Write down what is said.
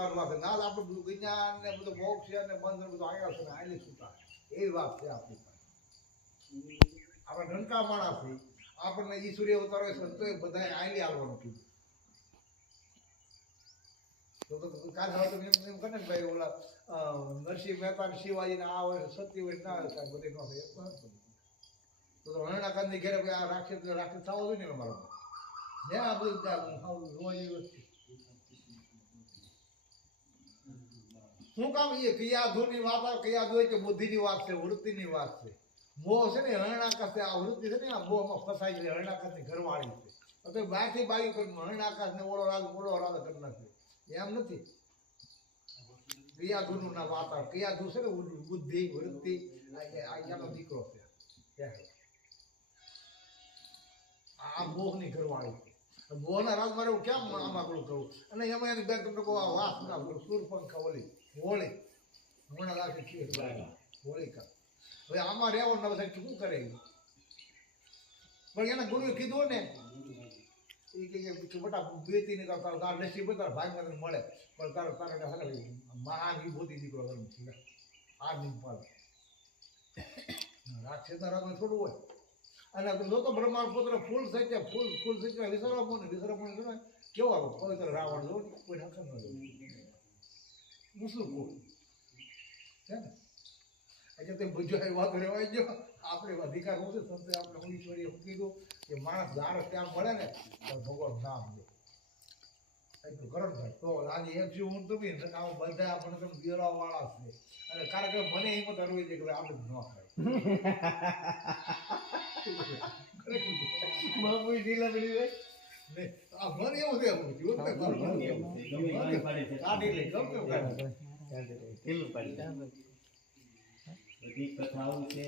કારણ વાત ના આપણું બધું વિજ્ઞાન ને બધું મોક્ષ છે ને બંધ ને બધું આગળ છે ને આટલી છૂટા એવી વાત છે આપણી પાસે આપણે નનકા માણસ છે આપણને ઈ સૂર્ય અવતારો છે તો એ બધા આયલી આવવાનું કીધું તો કાલ હવે તમે એમ કરે ને ભાઈ ઓલા નરસિંહ મહેતા શિવાજી ને આ હોય સત્ય હોય ના હોય બધી નો થાય તો હરણા કંદની ઘેરે આ રાક્ષસ થવો જોઈએ ને અમારો ને આ બધું શું કામ એ કયા ધૂળની વાત આવે કયા ધૂળ કે બુદ્ધિની વાત છે વૃત્તિની વાત છે મોહ છે ને હરણાકાશ આ વૃત્તિ છે ને આ મોહમાં ફસાઈ ગઈ હરણાકાશની ઘરવાળી છે તો બાકી બાકી કોઈ હરણાકાશ ને ઓળો રાજ કરી નાખે એમ નથી કયા ધૂળનું ના વાત આવે કયા ધૂળ છે ને બુદ્ધિ વૃત્તિ આનો દીકરો છે આ મોહની ઘરવાળી છે મોહના રાજમારે હું કેમ આમાં કરું કહું અને એમાં એની બેન તમને કહું આ વાસ ના કરું સૂરપંખા ઓલી હોળી હમણાં રાખી ખીર હોળિકા હવે આમાં રહેવાનું ના બધા શું કરે પણ એના ગુરુએ કીધું ને એ કે બટા બેતી ને તાર નસીબ તારા ભાઈ મળે પણ તારો તારે મહાન વિભૂતિ દીકરો આ નહીં પાડે રાક્ષસના રાજમાં થોડું હોય અને લોકો બ્રહ્માંડ પુત્ર ફૂલ થઈ જાય ફૂલ થઈ જાય વિસરામો કેવો આવે પવિત્ર રાવણ જો કોઈ હકમ ન મુસલું કોઈ છે ને એટલે તે બધું વાત રહેવાય જો આપણે અધિકાર નથી સંતે આપણે ઈશ્વરીએ કીધું કે માણસ જાણે ત્યાં મળે ને તો ભગવાન નામ લે એટલું કરો ને તો આજે એક જીવ હું તમે આવું બધા આપણે તમે દિયરા વાળા છે અને કારણ કે મને હિંમત કરવી છે કે આપણે ન ખાય બાપુ ઢીલા પડી જાય ને આ મને એવું છે જીવન કાઢી લે ગમે ઢીલું પાડી બધી કથાઓ છે